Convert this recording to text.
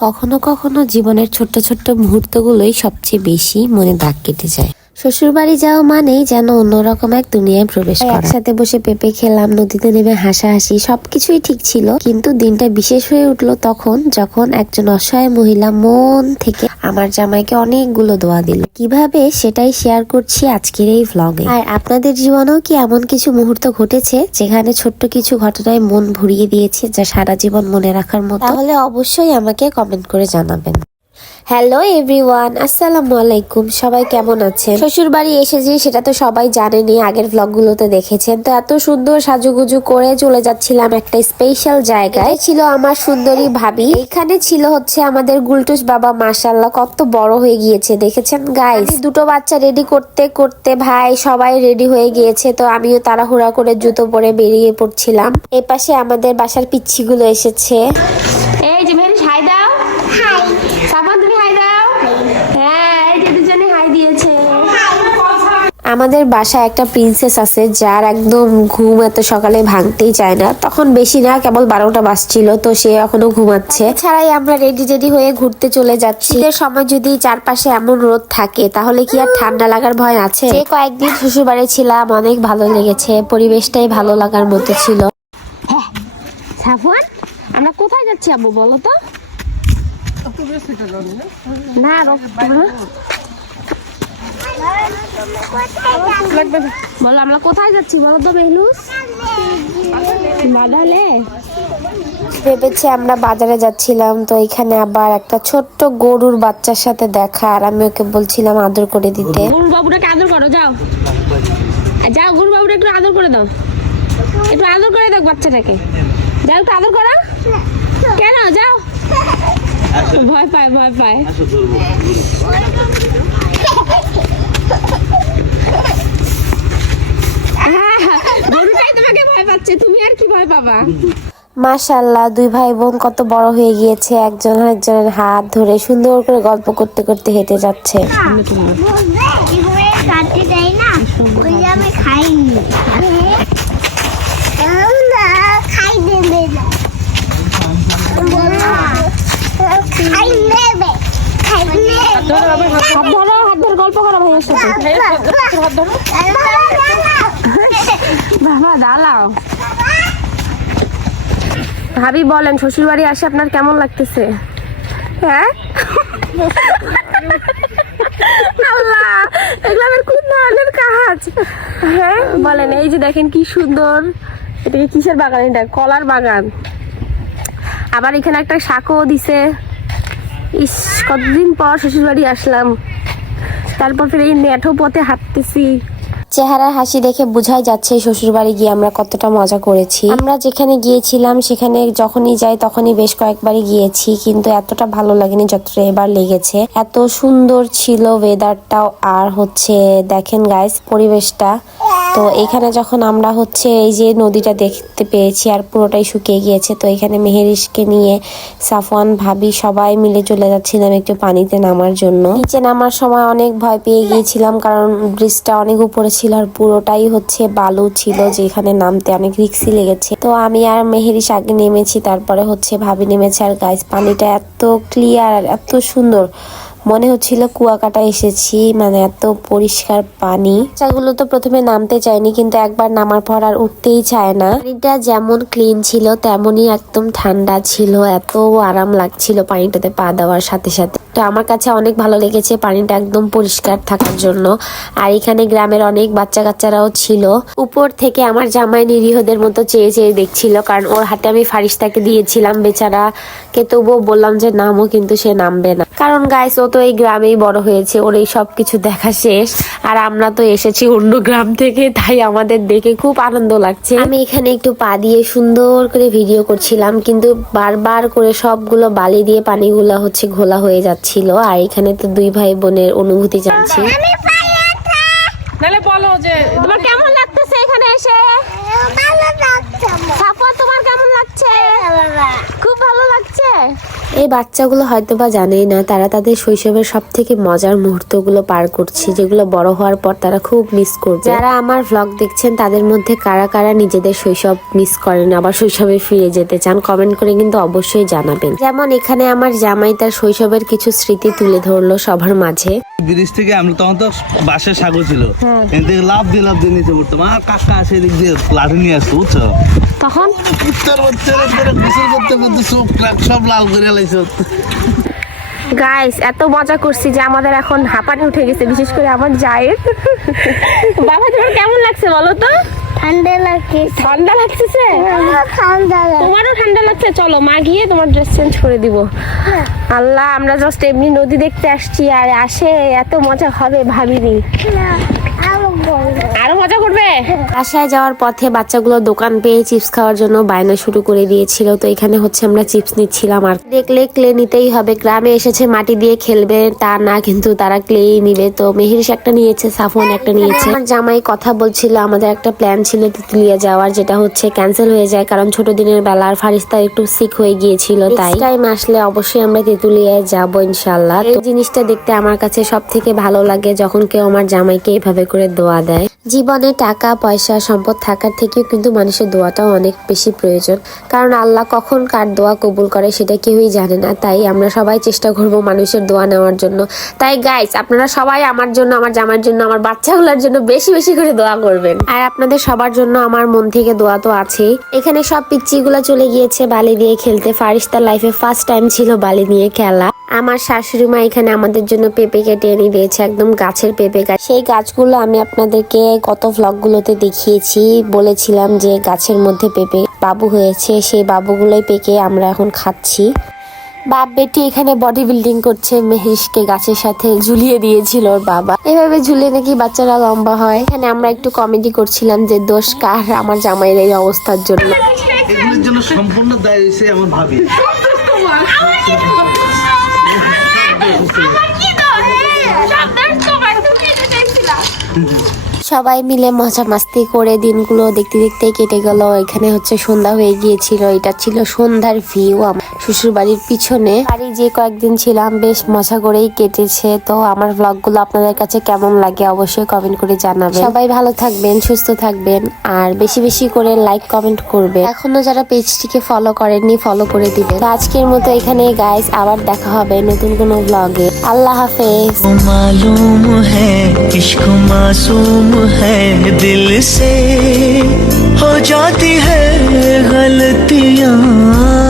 কখনো কখনো জীবনের ছোট্ট ছোট্ট মুহূর্তগুলোই সবচেয়ে বেশি মনে দাগ কেটে যায়। শ্বশুর বাড়ি যাওয়া মানেই যেন অন্যরকম এক দুনিয়ায় প্রবেশ করা। একসাথে বসে পেঁপে খেলাম নদীতে নেমে হাসাহাসি সবকিছুই ঠিক ছিল। কিন্তু দিনটা বিশেষ হয়ে উঠল তখন যখন একজন অসহায় মহিলা মন থেকে আমার জামাইকে অনেকগুলো দোয়া দিল। কীভাবে সেটাই শেয়ার করছি আজকের এই ভ্লগে আর আপনাদের জীবনেও কি এমন কিছু মুহূর্ত ঘটেছে যেখানে ছোট্ট কিছু ঘটনায় মন ভরিয়ে দিয়েছে যা সারা জীবন মনে রাখার মতো? তাহলে অবশ্যই আমাকে কমেন্ট করে জানাবেন। হ্যালো এভরিওয়ান, আসসালামু আলাইকুম। সবাই কেমন আছেন? শ্বশুর বাড়ি এসেছি, সেটা তো সবাই জানেনি আগের ভ্লগগুলোতে দেখেছেন। তো এত সুন্দর সাজুগুজু করে চলে যাচ্ছিলাম একটা স্পেশাল জায়গায়। ছিল আমার সুন্দরী ভাবি। এখানে ছিল হচ্ছে আমাদের গুলটুস বাবা মাশাল্লাহ কত বড় হয়ে গিয়েছে, দেখেছেন? গাইস দুটো বাচ্চা রেডি করতে করতে ভাই, সবাই রেডি হয়ে গিয়েছে, তো আমিও তাড়াহুড়া করে জুতো পরে বেরিয়ে পড়ছিলাম। এ পাশে আমাদের বাসার পিচ্ছিগুলো এসেছে এই যে মেরিস হাই দাও হাই সাবান তুমি হাই দাও হ্যাঁ এই যে দুজনে হাই দিয়েছে আমাদের বাসায় একটা প্রিন্সেস আছে যার একদম ঘুম এত সকালে ভাঙতেই চায় না। তখন বেশি না কেবল বারোটা বাজছিল তো সে এখনও ঘুমাচ্ছে। ছাড়াই আমরা রেডি রেডি হয়ে ঘুরতে চলে যাচ্ছি। শীতের সময় যদি চারপাশে এমন রোদ থাকে তাহলে কি আর ঠান্ডা লাগার ভয় আছে? যে কয়েকদিন শ্বশুর বাড়ি ছিলাম অনেক ভালো লেগেছে। পরিবেশটাই ভালো লাগার মতো ছিল। সাফওয়ান আমরা কোথায় যাচ্ছি আব্বু বলো তো? না রক- বলো আমরা কোথায় যাচ্ছি? বলো তো মেহলুস বাদালে ভেবেছি আমরা বাজারে যাচ্ছিলাম তো এখানে আবার একটা ছোট্ট গরুর বাচ্চার সাথে দেখা আর আমি ওকে বলছিলাম আদর করে দিতে। গরু বাবুটাকে আদর করো যাও। যাও গরু বাবুটা একটু আদর করে দাও। একটু আদর করে দাও বাচ্চাটাকে। যাও একটু আদর করো। কেন? যাও। ভয় পায় ভয় পায় হ্যাঁ, হ্যাঁ, গরুটাই তোমাকে ভয় পাচ্ছে তুমি আর কি ভয় পাবা? মাশাল্লাহ দুই ভাই বোন কত বড় হয়ে গিয়েছে একজন একজনের হাত ধরে সুন্দর করে গল্প করতে করতে হেঁটে যাচ্ছে। হাত ধরো হাত ধরে গল্প করো ভাইয়ের সাথে। বাবা, দাঁড়াও। ভাবি বলেন শ্বশুর বাড়ি আসে আপনার কেমন লাগতেছে? হ্যাঁ? কোন ধরনের কাজ? হ্যাঁ? বলেন, এই যে দেখেন কি সুন্দর। বাগান এটা? কলার বাগান। আবার এখানে একটা দিছে। ইস, কতদিন পর শ্বশুর বাড়ি আসলাম। তারপর ফিরে এই নেঠো পথে হাঁটতেছি। চেহারা হাসি দেখে বোঝাই যাচ্ছে শ্বশুর বাড়ি গিয়ে আমরা কতটা মজা করেছি। আমরা যেখানে গিয়েছিলাম, সেখানে যখনই যাই, তখনই বেশ কয়েকবারই গিয়েছি, কিন্তু এতটা ভালো লাগেনি যতটা এবার লেগেছে। এত সুন্দর ছিল ওয়েদারটাও আর হচ্ছে দেখেন গাইস পরিবেশটা। তো এখানে যখন আমরা হচ্ছে এই যে নদীটা দেখতে পেয়েছি আর পুরোটাই শুকিয়ে গিয়েছে, তো এখানে মেহেরিশকে নিয়ে সাফওয়ান, ভাবি সবাই মিলে চলে যাচ্ছিলাম একটু পানিতে নামার জন্য। নিচে নামার সময় অনেক ভয় পেয়ে গিয়েছিলাম কারণ ব্রিজটা অনেক উপরে ছিল আর পুরোটাই হচ্ছে বালু ছিল যেখানে নামতে অনেক রিক্সি লেগেছে। তো আমি আর মেহেরিশ আগে নেমেছি, তারপরে হচ্ছে ভাবি নেমেছে। আর গাইস পানিটা এত ক্লিয়ার এত সুন্দর। মনে হচ্ছিল কুয়াকাটা এসেছি মানে এত পরিষ্কার পানি। চাগুলো তো প্রথমে নামতে চাইনি কিন্তু একবার নামার পর আর উঠতেই চায় না। পানিটা যেমন ক্লিন ছিল, তেমনই একদম ঠান্ডা ছিল। এত আরাম লাগছিল পানিটাতে পা দেওয়ার সাথে সাথে। তো আমার কাছে অনেক ভালো লেগেছে পানিটা একদম পরিষ্কার থাকার জন্য। আর এখানে গ্রামের অনেক বাচ্চা কাচ্চারাও ছিল। উপর থেকে আমার জামাই নিরীহদের মতো চেয়ে চেয়ে দেখছিল, কারণ ওর হাতে আমি ফারিস্তাকে দিয়েছিলাম বেচারাকে। তবুও বললাম যে, নামও কিন্তু সে নামবে না। কারণ গাইস ও তো এই গ্রামেই বড় হয়েছে, ওর এই সব কিছু দেখা শেষ। আর আমরা তো এসেছি অন্য গ্রাম থেকে তাই আমাদের দেখে খুব আনন্দ লাগছে। আমি এখানে একটু পা দিয়ে সুন্দর করে ভিডিও করছিলাম কিন্তু বারবার করে সবগুলো বালি দিয়ে পানিগুলো হচ্ছে ঘোলা হয়ে যাচ্ছিল আর এখানে তো দুই ভাই বোনের অনুভূতি জানছি। আমি বলো যে তোমার কেমন লাগতেছে এখানে এসে? ভালো লাগছে তোমার কেমন লাগছে। খুব ভালো লাগছে? এই বাচ্চাগুলো হয়তো বা জানেই না তারা তাদের শৈশবের সব থেকে মজার মুহূর্তগুলো পার করছে যেগুলো বড় হওয়ার পর তারা খুব মিস করবে। যারা আমার ভ্লগ দেখছেন তাদের মধ্যে কারা কারা নিজেদের শৈশব মিস করেন আবার শৈশবে ফিরে যেতে চান কমেন্ট করে কিন্তু অবশ্যই জানাবেন। যেমন এখানে আমার জামাই তার শৈশবের কিছু স্মৃতি তুলে ধরলো সবার মাঝে। ব্রিজ থেকে আমরা তখন তো বাসের সাগর ছিল। লাভ দিয়ে লাভ দিয়ে নিচে পড়তাম। আর কাকা আসে এদিক দিয়ে লাঠি নিয়ে আসতো বুঝছ? তখন? উত্তর বাচ্চারা করতে করতে চোখ সব লাল করে লাইছে গাইস এত মজা করছি যে আমাদের এখন হাঁপানি উঠে গেছে বিশেষ করে আমার জায়ের। বাবা তোমার কেমন লাগছে বলো তো? ঠান্ডা লাগছে। ঠান্ডা লাগতেছে ঠান্ডা লাগছে। তোমারও ঠান্ডা লাগছে? চলো মা গিয়ে তোমার ড্রেস চেঞ্জ করে দিব। আল্লাহ আমরা জাস্ট এমনি নদী দেখতে আসছি আর আসে এত মজা হবে ভাবিনি। আরও মজা করবে? বাসায় যাওয়ার পথে বাচ্চাগুলো দোকান পেয়ে চিপস খাওয়ার জন্য বায়না শুরু করে দিয়েছিল। তো এখানে হচ্ছে আমরা চিপস নিচ্ছিলাম আর দেখলে ক্লে নিতেই হবে। গ্রামে এসেছে মাটি দিয়ে খেলবে তা না কিন্তু তারা ক্লেই নিবে। তো মেহিরিস একটা নিয়েছে সাফন একটা নিয়েছে। আমার জামাই কথা বলছিল আমাদের একটা প্ল্যান ছিল তিতুলিয়া যাওয়ার যেটা হচ্ছে ক্যান্সেল হয়ে যায় কারণ ছোট দিনের বেলা আর ফারিস্তা একটু সিক হয়ে গিয়েছিল তাই টাইম আসলে অবশ্যই আমরা তেতুলিয়ায় যাব ইনশাল্লাহ এই জিনিসটা দেখতে আমার কাছে সব থেকে ভালো লাগে যখন কেউ আমার জামাইকে এইভাবে করে দোয়া দেয় জীবনে টাকা, পয়সা, সম্পদ থাকার থেকেও কিন্তু মানুষের দোয়াটাও অনেক বেশি প্রয়োজন। কারণ আল্লাহ কখন কার দোয়া কবুল করে সেটা কেউই জানে না। তাই আমরা সবাই চেষ্টা করব মানুষের দোয়া নেওয়ার জন্য। তাই গাইস আপনারা সবাই আমার জন্য, আমার জামার জন্য, আমার বাচ্চাগুলোর জন্য বেশি বেশি করে দোয়া করবেন। আর আপনাদের সবার জন্য আমার মন থেকে দোয়া তো আছেই। এখানে সব পিচ্চিগুলো চলে গিয়েছে বালি দিয়ে খেলতে। ফারিস্তার লাইফে ফার্স্ট টাইম ছিল বালি নিয়ে খেলা। আমার শাশুড়ি মা এখানে আমাদের জন্য পেঁপে কেটে এনে দিয়েছে একদম গাছের পেঁপে গাছ। সেই গাছগুলো আমি আপনাদেরকে কত ভ্লগগুলোতে দেখিয়েছি বলেছিলাম যে গাছের মধ্যে পেঁপে বাবু হয়েছে সেই বাবুগুলোই পেকে আমরা এখন খাচ্ছি। বাপ বেটি এখানে বডি বিল্ডিং করছে মেহেশকে গাছের সাথে ঝুলিয়ে দিয়েছিল ওর বাবা। এভাবে ঝুলিয়ে নাকি বাচ্চারা লম্বা হয়। এখানে আমরা একটু কমেডি করছিলাম যে দোষ কার আমার জামাইয়ের এই অবস্থার জন্য। এগুলোর জন্য সম্পূর্ণ দায় হয়েছে আমার ভাবি। ചെയ്യും সবাই মিলে মজা মাস্তি করে দিনগুলো দেখতে দেখতে কেটে গেল। এখানে হচ্ছে সন্ধ্যা হয়ে গিয়েছিল। এটা ছিল সন্ধ্যার ভিউ আমার শ্বশুর বাড়ির পিছনে। বাড়ি যে কয়েকদিন ছিলাম, বেশ মজা করেই কেটেছে। তো আমার ব্লগগুলো আপনাদের কাছে কেমন লাগে অবশ্যই কমেন্ট করে জানাবেন। সবাই ভালো থাকবেন, সুস্থ থাকবেন, আর বেশি বেশি করে লাইক কমেন্ট করবে এখনও যারা পেজটিকে ফলো করেননি ফলো করে দিবেন। আজকের মতো এখানে গাইজ আবার দেখা হবে নতুন কোনো ব্লগে আল্লাহ হাফেজ। মালুম হ্যাঁ है दिल से हो जाती है गलतियाँ।